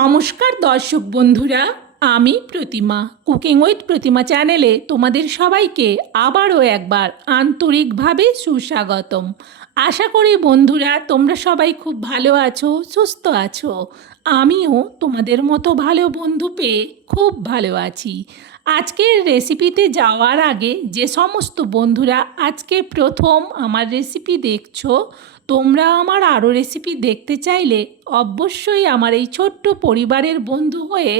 নমস্কার দর্শক বন্ধুরা, আমি প্রতিমা কুকিং উইথ প্রতিমা চ্যানেলে তোমাদের সবাইকে আবারও একবার আন্তরিকভাবে সুস্বাগতম। আশা করি বন্ধুরা তোমরা সবাই খুব ভালো আছো, সুস্থ আছো। আমিও তোমাদের মতো ভালো বন্ধু পেয়ে খুব ভালো আছি। আজকের রেসিপিতে যাওয়ার আগে যে সমস্ত বন্ধুরা আজকে প্রথম আমার রেসিপি দেখছো, তোমরা আমার আরও রেসিপি দেখতে চাইলে অবশ্যই আমার এই ছোট্ট পরিবারের বন্ধু হয়ে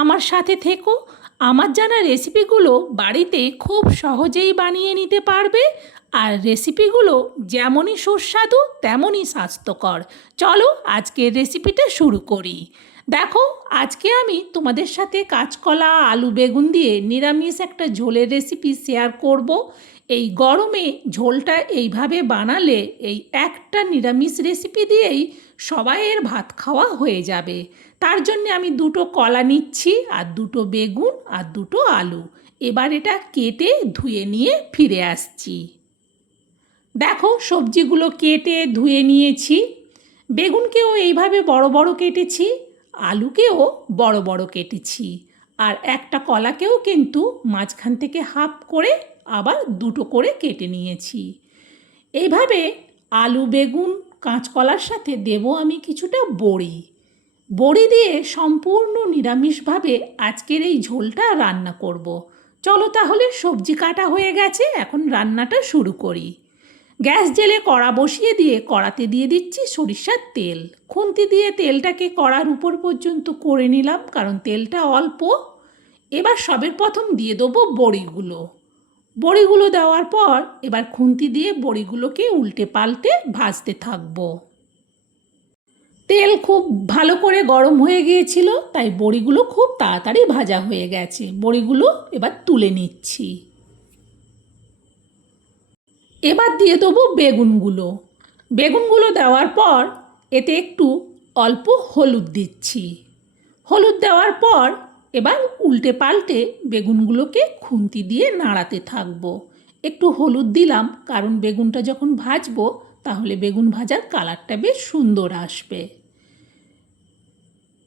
আমার সাথে থেকো। আমার জানা রেসিপিগুলো বাড়িতে খুব সহজেই বানিয়ে নিতে পারবে, আর রেসিপিগুলো যেমনই সুস্বাদু তেমনই স্বাস্থ্যকর। চলো আজকের রেসিপিটা শুরু করি। দেখো, আজকে আমি তোমাদের সাথে কাঁচকলা আলু বেগুন দিয়ে নিরামিষ একটা ঝোলের রেসিপি শেয়ার করব। এই গরমে ঝোলটা এইভাবে বানালে এই একটা নিরামিষ রেসিপি দিয়েই সবাইয়ের ভাত খাওয়া হয়ে যাবে। তার জন্যে আমি দুটো কলা নিচ্ছি, আর দুটো বেগুন, আর দুটো আলু। এবার এটা কেটে ধুয়ে নিয়ে ফিরে আসছি। দেখো, সবজিগুলো কেটে ধুয়ে নিয়েছি। বেগুনকেও এইভাবে বড় বড় কেটেছি, আলুকেও বড় বড় কেটেছি, আর একটা কলাকেও কিন্তু মাঝখান থেকে হাফ করে আবার দুটো করে কেটে নিয়েছি। এইভাবে আলু বেগুন কাঁচকলার সাথে দেব আমি কিছুটা বড়ি। বড়ি দিয়ে সম্পূর্ণ নিরামিষভাবে আজকের এই ঝোলটা রান্না করব। চলো তাহলে, সবজি কাটা হয়ে গেছে, এখন রান্নাটা শুরু করি। গ্যাস জেলে কড়া বসিয়ে দিয়ে কড়াতে দিয়ে দিচ্ছি সরিষার তেল। খুন্তি দিয়ে তেলটাকে কড়ার উপর পর্যন্ত করে নিলাম, কারণ তেলটা অল্প। এবার সবের প্রথম দিয়ে দেবো বড়িগুলো। বড়িগুলো দেওয়ার পর এবার খুন্তি দিয়ে বড়িগুলোকে উল্টে পাল্টে ভাজতে থাকবো। তেল খুব ভালো করে গরম হয়ে গিয়েছিল, তাই বড়িগুলো খুব তাড়াতাড়ি ভাজা হয়ে গেছে। বড়িগুলো এবার তুলে নিচ্ছি। এবার দিয়ে দেবো বেগুনগুলো। বেগুনগুলো দেওয়ার পর এতে একটু অল্প হলুদ দিচ্ছি। হলুদ দেওয়ার পর এবার উল্টে পাল্টে বেগুনগুলোকে খুন্তি দিয়ে নাড়াতে থাকবো। একটু হলুদ দিলাম, কারণ বেগুনটা যখন ভাজবো তাহলে বেগুন ভাজার কালারটা বেশ সুন্দর আসবে।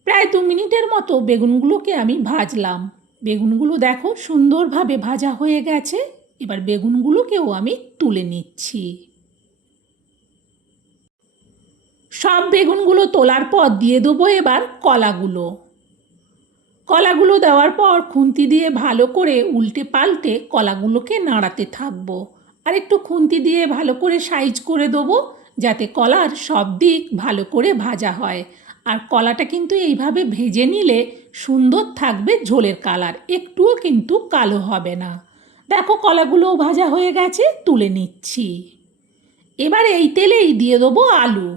প্রায় 2 মিনিটের মতো বেগুনগুলোকে আমি ভাজলাম। বেগুনগুলো দেখো সুন্দরভাবে ভাজা হয়ে গেছে। এবার বেগুনগুলোকেও আমি তুলে নিচ্ছি। সব বেগুনগুলো তোলার পর দিয়ে দেবো এবার কলাগুলো। কলাগুলো দেওয়ার পর খুন্তি দিয়ে ভালো করে উল্টে পাল্টে কলাগুলোকে নাড়াতে থাকবো। আর একটু খুন্তি দিয়ে ভালো করে সাইজ করে দেবো, যাতে কলার সব দিক ভালো করে ভাজা হয়। আর কলাটা কিন্তু এইভাবে ভেজে নিলে সুন্দর থাকবে ঝোলের কালার, একটুও কিন্তু কালো হবে না। দেখো, কলাগুলোও ভাজা হয়ে গেছে, তুলে নিচ্ছি। এবার এই তেলেই দিয়ে দেবো আলু।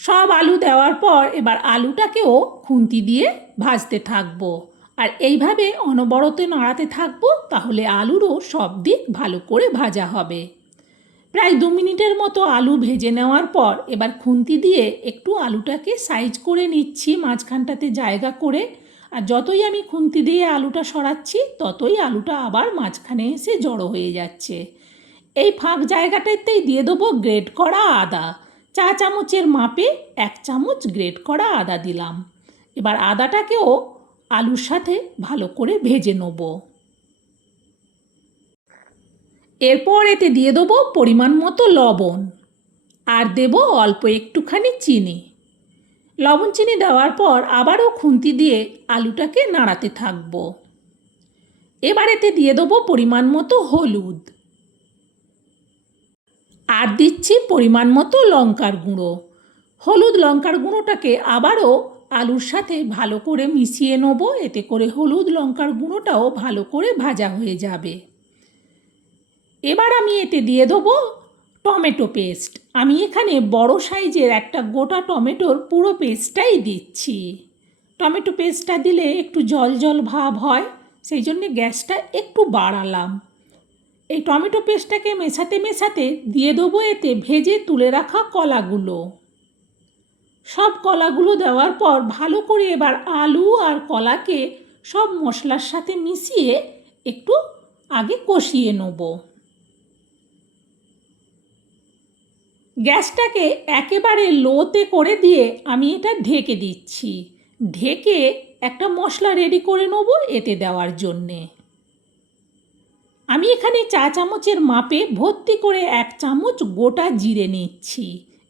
সব আলু দেওয়ার পর এবার আলুটাকেও খুন্তি দিয়ে ভাজতে থাকবো। আর এইভাবে অনবরত নাড়াতে থাকবো, তাহলে আলুরও সব দিক ভালো করে ভাজা হবে। প্রায় 2 মিনিটের মতো আলু ভেজে নেওয়ার পর এবার খুন্তি দিয়ে একটু আলুটাকে সাইজ করে নিচ্ছি মাঝখানটাতে জায়গা করে। আর যতই আমি খুন্তি দিয়ে আলুটা সরাচ্ছি, ততই আলুটা আবার মাঝখানে এসে জড়ো হয়ে যাচ্ছে। এই ফাঁক জায়গাটাতেই দিয়ে দেবো গ্রেট করা আদা। চা চামচের মাপে 1 চামচ গ্রেট করা আদা দিলাম। এবার আদাটাকেও আলুর সাথে ভালো করে ভেজে নেব। এরপর এতে দিয়ে দেবো পরিমাণ মতো লবণ, আর দেব অল্প একটুখানি চিনি। লবণ চিনি দেওয়ার পর আবারও খুন্তি দিয়ে আলুটাকে নাড়াতে থাকবো। এবার এতে দিয়ে দেবো পরিমাণ মতো হলুদ, আর দিচ্ছি পরিমাণ মতো লঙ্কার গুঁড়ো। হলুদ লঙ্কার গুঁড়োটাকে আবারও আলুর সাথে ভালো করে মিশিয়ে নেব, এতে করে হলুদ লঙ্কার গুঁড়োটাও ভালো করে ভাজা হয়ে যাবে। এবার আমি এতে দিয়ে দেবো টমেটো পেস্ট। আমি এখানে বড় সাইজের একটা গোটা টমেটোর পুরো পেস্টটাই দিচ্ছি। টমেটো পেস্টটা দিলে একটু জল জল ভাব হয়, সেই জন্যে গ্যাসটা একটু বাড়ালাম। এই টমেটো পেস্টটাকে মেশাতে মেশাতে দিয়ে দেবো এতে ভেজে তুলে রাখা কলাগুলো। সব কলাগুলো দেওয়ার পর ভালো করে এবার আলু আর কলাকে সব মশলার সাথে মিশিয়ে একটু আগে কষিয়ে নেব। গ্যাসটাকে একেবারে লোতে করে দিয়ে আমি এটা ঢেকে দিচ্ছি। ঢেকে একটা মশলা রেডি করে নেব এতে দেওয়ার জন্যে। আমি এখানে চা চামচের মাপে ভর্তি করে 1 চামচ গোটা জিরে নিচ্ছি।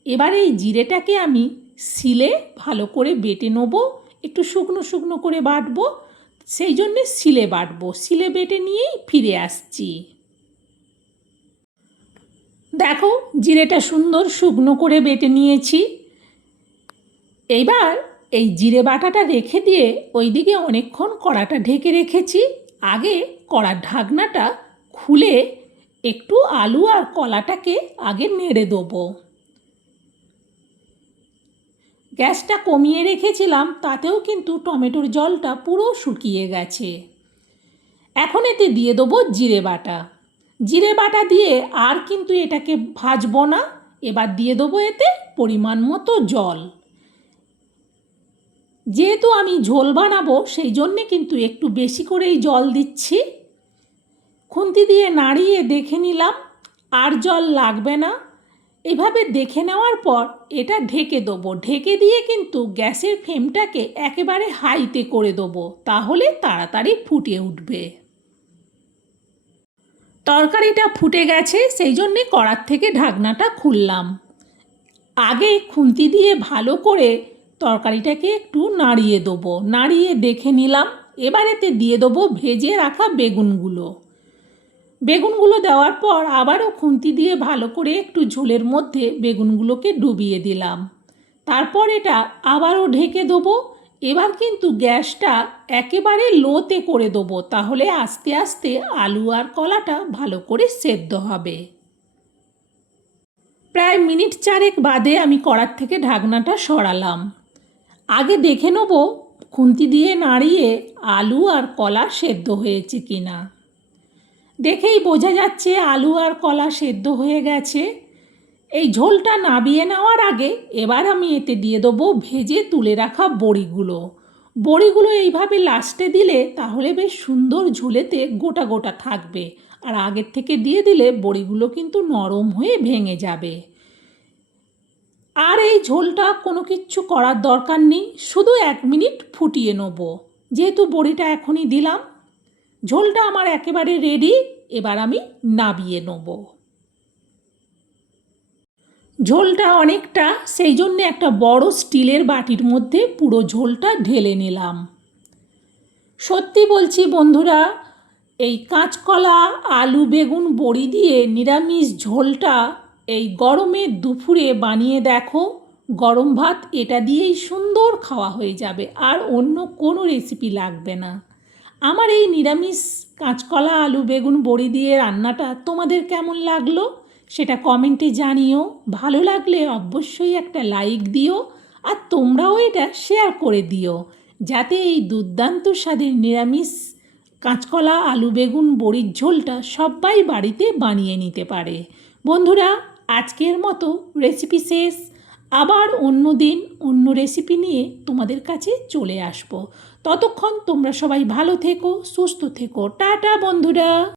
এবার এই জিরেটাকে আমি শিলে ভালো করে বেটে নেব। একটু শুকনো শুকনো করে বাটবো, সেই জন্যে শিলে বাটবো। শিলে বেটে নিয়েই ফিরে আসছি। দেখো জিরেটা সুন্দর শুকনো করে বেটে নিয়েছি। এইবার এই জিরে বাটাটা রেখে দিয়ে ওইদিকে অনেকক্ষণ কড়াটা ঢেকে রেখেছি। আগে কড়ার ঢাকনাটা খুলে একটু আলু আর কলাটাকে আগে নেড়ে দেবো। গ্যাসটা কমিয়ে রেখেছিলাম, তাতেও কিন্তু টমেটোর জলটা পুরো শুকিয়ে গেছে। এখন এতে দিয়ে দেবো জিরে বাটা। জিরে বাটা দিয়ে আর কিন্তু এটাকে ভাজবো না। এবার দিয়ে দেবো এতে পরিমাণ মতো জল। যেহেতু আমি ঝোল বানাবো সেই জন্যে কিন্তু একটু বেশি করেই জল দিচ্ছি। খুন্তি দিয়ে নাড়িয়ে দেখে নিলাম, আর জল লাগবে না। এভাবে দেখে নেওয়ার পর এটা ঢেকে দেবো। ঢেকে দিয়ে কিন্তু গ্যাসের ফ্লেমটাকে একেবারে হাইতে করে দেবো, তাহলে তাড়াতাড়ি ফুটে উঠবে। তরকারিটা ফুটে গেছে, সেই জন্যে কড়ার থেকে ঢাকনাটা খুললাম। আগে খুন্তি দিয়ে ভালো করে তরকারিটাকে একটু নাড়িয়ে দেবো। নাড়িয়ে দেখে নিলাম। এবার এতে দিয়ে দেবো ভেজে রাখা বেগুনগুলো। বেগুনগুলো দেওয়ার পর আবারও খুন্তি দিয়ে ভালো করে একটু ঝোলের মধ্যে বেগুনগুলোকে ডুবিয়ে দিলাম। তারপর এটা আবারও ঢেকে দেবো। এবার কিন্তু গ্যাসটা একেবারে লোতে করে দেবো, তাহলে আস্তে আস্তে আলু আর কলাটা ভালো করে সেদ্ধ হবে। প্রায় মিনিট 4 বাদে আমি কড়ার থেকে ঢাকনাটা সরালাম। আগে দেখে নেব খুন্তি দিয়ে নাড়িয়ে আলু আর কলা সেদ্ধ হয়েছে কিনা। দেখেই বোঝা যাচ্ছে আলু আর কলা সেদ্ধ হয়ে গেছে। এই ঝোলটা নাবিয়ে নেওয়ার আগে এবার আমি এতে দিয়ে দেবো ভেজে তুলে রাখা বড়িগুলো। বড়িগুলো এইভাবে লাস্টে দিলে তাহলে বেশ সুন্দর ঝোলেতে গোটা গোটা থাকবে, আর আগের থেকে দিয়ে দিলে বড়িগুলো কিন্তু নরম হয়ে ভেঙে যাবে। আর এই ঝোলটা কোনো কিচ্ছু করার দরকার নেই, শুধু 1 মিনিট ফুটিয়ে নেব। যেহেতু বড়িটা এখনই দিলাম, ঝোলটা আমার একেবারে রেডি। এবার আমি নাবিয়ে নেব। ঝোলটা অনেকটা, সেই জন্যে একটা বড় স্টিলের বাটির মধ্যে পুরো ঝোলটা ঢেলে নিলাম। সত্যি বলছি বন্ধুরা, এই কাঁচকলা আলু বেগুন বড়ি দিয়ে নিরামিষ ঝোলটা এই গরমের দুপুরে বানিয়ে দেখো। গরম ভাত এটা দিয়েই সুন্দর খাওয়া হয়ে যাবে, আর অন্য কোনো রেসিপি লাগবে না। আমার এই নিরামিষ কাঁচকলা আলু বেগুন বড়ি দিয়ে রান্নাটা তোমাদের কেমন লাগলো সেটা কমেন্টে জানিও। ভালো লাগলে অবশ্যই একটা লাইক দিও, আর তোমরাও এটা শেয়ার করে দিও, যাতে এই দুর্দান্ত স্বাদের নিরামিষ কাঁচকলা আলু বেগুন বড়ির ঝোলটা সবাই বাড়িতে বানিয়ে নিতে পারে। বন্ধুরা, আজকের মতো রেসিপি শেষ। আবার অন্য দিন অন্য রেসিপি নিয়ে তোমাদের কাছে চলে আসব। ততক্ষণ তোমরা সবাই ভালো থেকো, সুস্থ থেকো। টাটা বন্ধুরা।